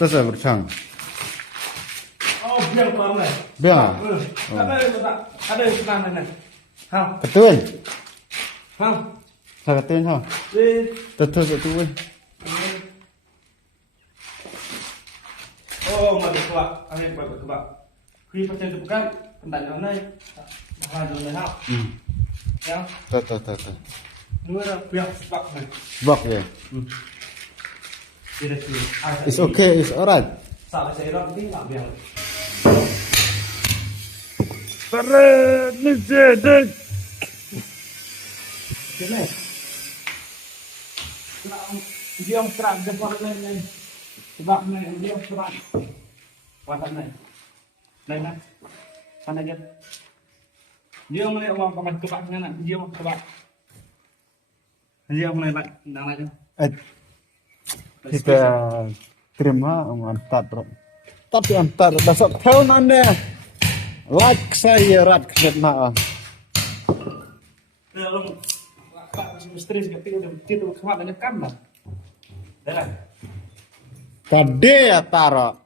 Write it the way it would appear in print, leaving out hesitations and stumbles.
Terus ya bercang. Oh, biang bang này. Biang. Ada yang senang này. Không. Ketuin. Không. Sao ketuin không? Đi. Terus ketuin. Oh, mà được các bạn. Anh em các bạn. Khi phát triển các đặt ở đây. Hai đường này không? Nhá. Tuh. Nur biang bak này. Bak ya. Tidak sih. It's okay, it's alright. Sao sẽ đó tí làm biang. Keren nih jadi. Cái này. Biang serang cái bak này. Bak này biang serang. Warna này. Đây nè. Sana aja. Dia mulai uang pakai kebaknya nak. Dia mau kebak. Dia mulai nak nang aja. Kita terima antar bro. Tapi antar besok tahun anda like saya rat kerana Kalau Pak misteri seperti itu kemana kan lah. Dah. tadi ya taro